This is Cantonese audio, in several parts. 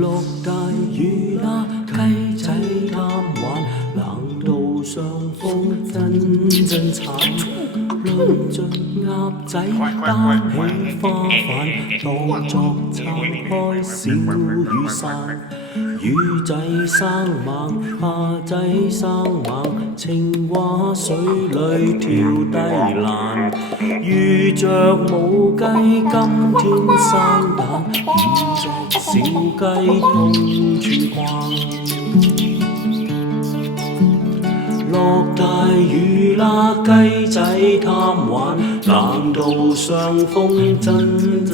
落大雨啦，雞仔貪玩，冷到傷風真慘。論盡鴨仔擔起花瓣，當作撐開小雨傘。雨仔生猛，蝦仔生猛，青蛙水裏跳低欄。遇着母雞今天生蛋，5隻小雞通處逛。落大雨啦，雞仔貪玩，冷到傷風真慘。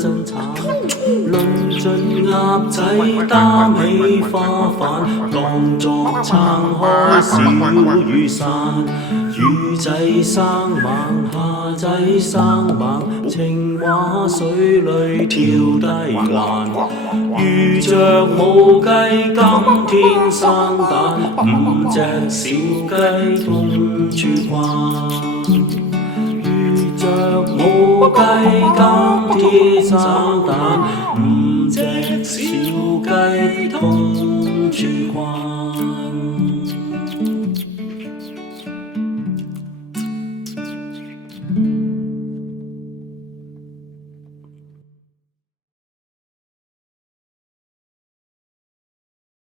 論盡鴨仔擔起花瓣，當作撐開小雨傘。雨仔生猛，蝦仔生猛，青蛙水裏跳低欄。遇着母雞今天生蛋，5隻小雞通處逛。遇着母雞今天生蛋，5隻小雞通處逛。